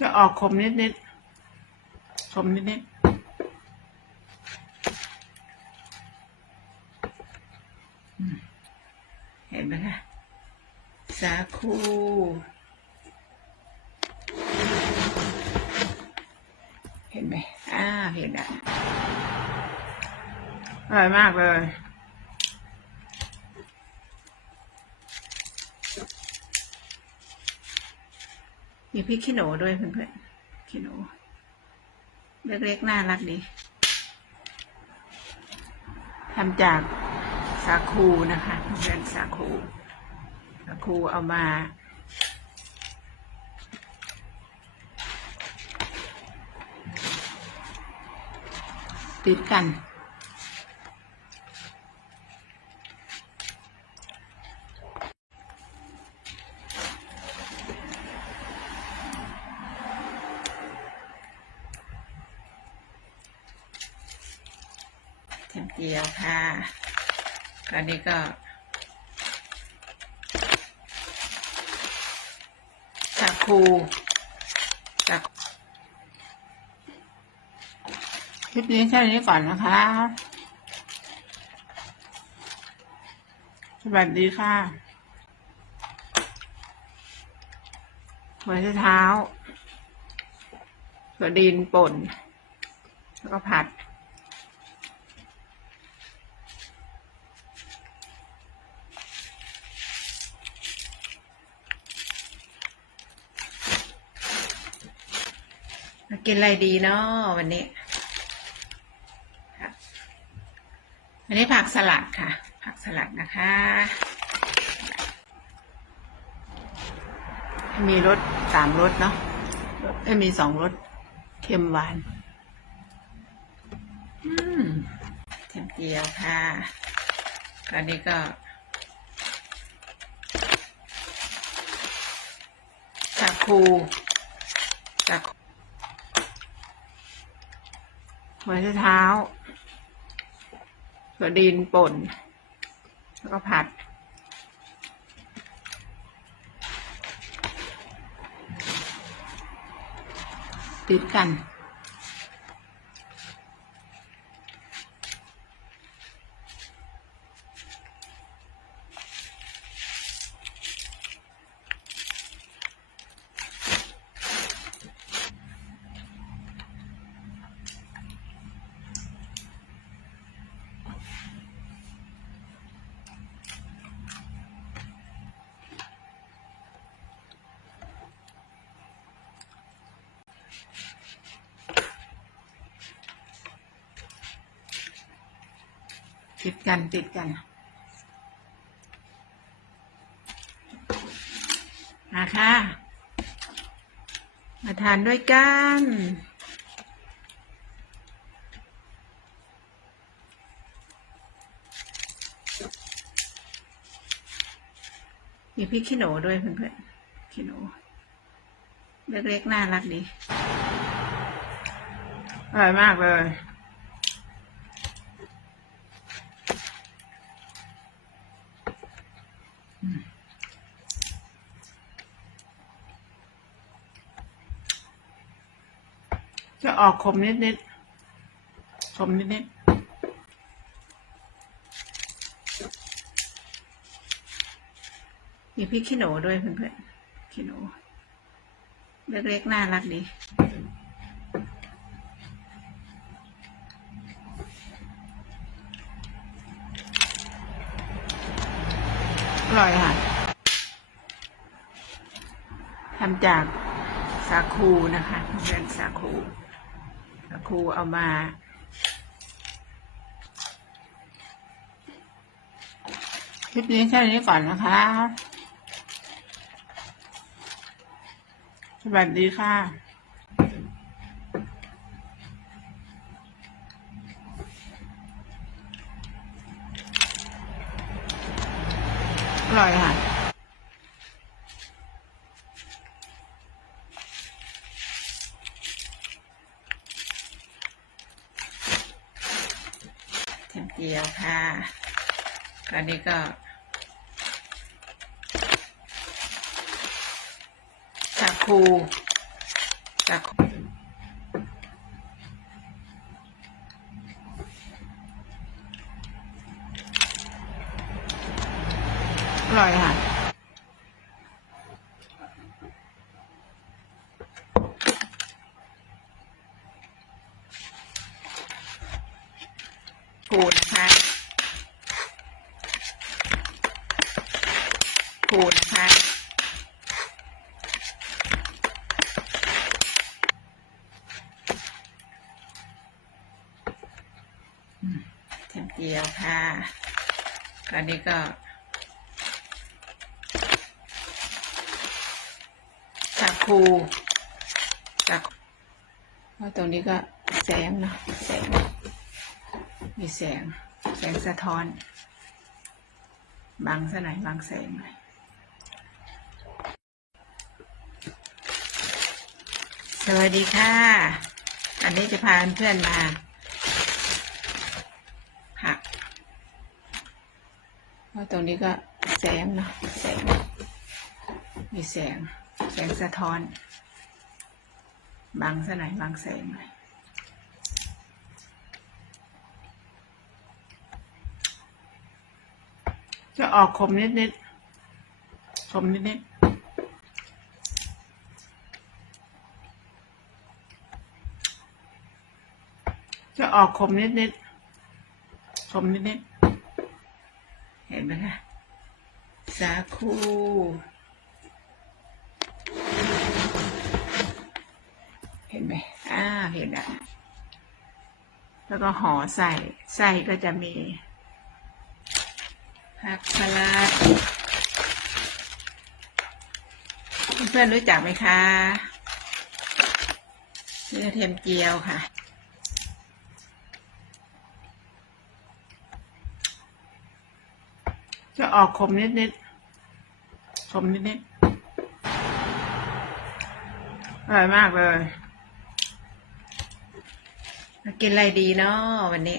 จะออกขมนิดนิดๆขมนิดนิดๆเห็นไหมคะสาคูเห็นไหมอ่าเห็นอะอร่อยมากเลย มีพริกขี้หนูด้วยเพื่อนๆขี้หนู เล็กๆน่ารักดีทำจากสาคูนะคะเพื่อนสาคูสาคูเอามาติดกัน เจียวค่ะตอนนี้ก็สาคูสาคูคลิปนี้แค่นี้ก่อนนะคะ สวัสดีค่ะหัวไชเท้าถั่วดินป่น แล้วก็ผัด กินอะไรดีเนาะวันนี้ครับอันนี้ผักสลัดค่ะ ผักสลัดนะคะ มีรสสามรสเนาะเอ้ยมีสองรสเค็มหวานอืมเค็มเจียวค่ะตอนนี้ก็สาคูสาคู หัวไชเท้าถั่วดินป่น แล้วก็ผัด ติดกัน ติดกันติดกันมาค่ะ มาทานด้วยกันมีพริกขี้หนูด้วยเพื่อนๆขี้หนูเล็กๆน่ารักดี อร่อยมากเลย จะออกขมนิดนิดๆขมนิดนิดๆมีพริกขี้หนูด้วยเพื่อนๆ ขี้หนู เล็กๆ น่ารักดี อร่อยค่ะทำจากสาคูนะคะเพื่อนสาคูสาคูเอามา คลิปนี้แค่นี้ก่อนนะคะ สวัสดีค่ะ อร่อยค่ะ แถม เดียวค่ะตอนนี้ก็สาคูชาคูอร่อยค่ะ ปูนะคะ ปูนะคะอืมเทียมเจียวค่ะตอนนี้ก็สาคูสาคูว่าตรงนี้ก็แสงเนาะแสง มีแสง แสงสะท้อน บังซะหน่อยบังแสงหน่อย สวัสดีค่ะ อันนี้จะพาเพื่อนมาผักเพราะตรงนี้ก็แสงเนาะแสง มีแสง แสงสะท้อนบังซะหน่อยบังแสงหน่อยจะออกขมนิดนิดๆขมนิดนิด จะออกขมนิดนิดๆขมนิดนิดๆเห็นไหมคะสาคูเห็นไหมอ่าเห็นอะแล้วก็ห่อใส่ไส้ก็จะมีผักสลัดเพื่อนรู้จักไหมคะนี่กระเทียมเจียวค่ะ จะออกขมนิดๆขมนิดๆอร่อยมากเลย กินอะไรดีเนาะวันนี้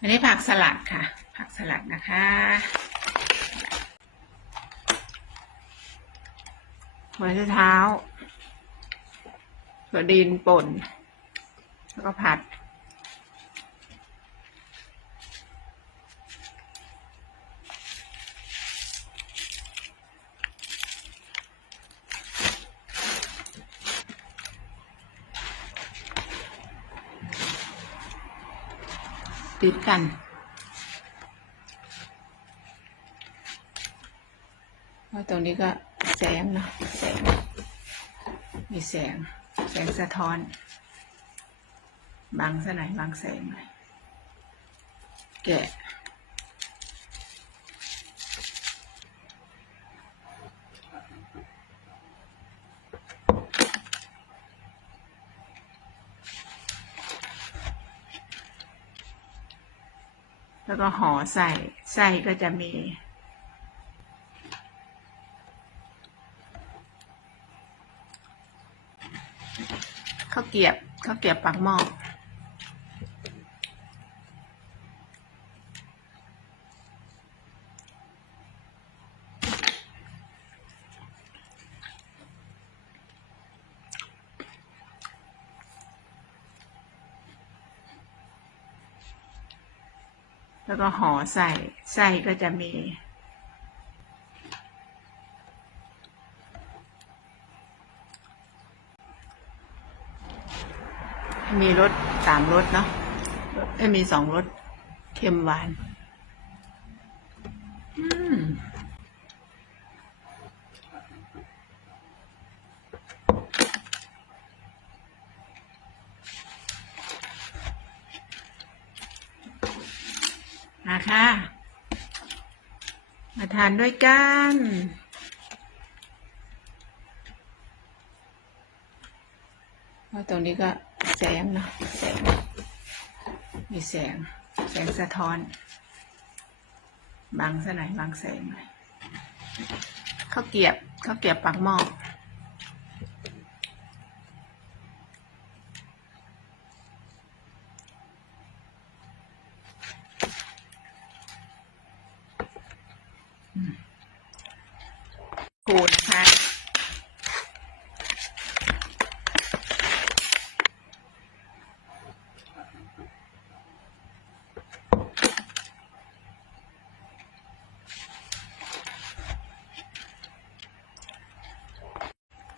อันนี้ผักสลัดค่ะ ผักสลัดนะคะ หัวไชเท้าถั่วดินป่น แล้วก็ผัด ติดกัน ว่าตรงนี้ก็แสงเนาะแสง มีแสง แสงสะท้อนบังซะหน่อยบังแสงหน่อยแกะ แล้วก็ห่อใส่ไส้ก็จะมีข้าวเกียบข้าวเกียบปากหม้อ แล้วก็ห่อใส่ไส้ก็จะมีมีรสสามรสเนาะมีสองรสเค็มหวาน อืม มา ค่ะ มาทานด้วยกันว่าตรงนี้ก็แสงเนาะแสง มีแสง แสงสะท้อนบังซะหน่อยบังแสงหน่อยข้าวเกียบข้าวเกียบปากหม้อ ครูนะคะ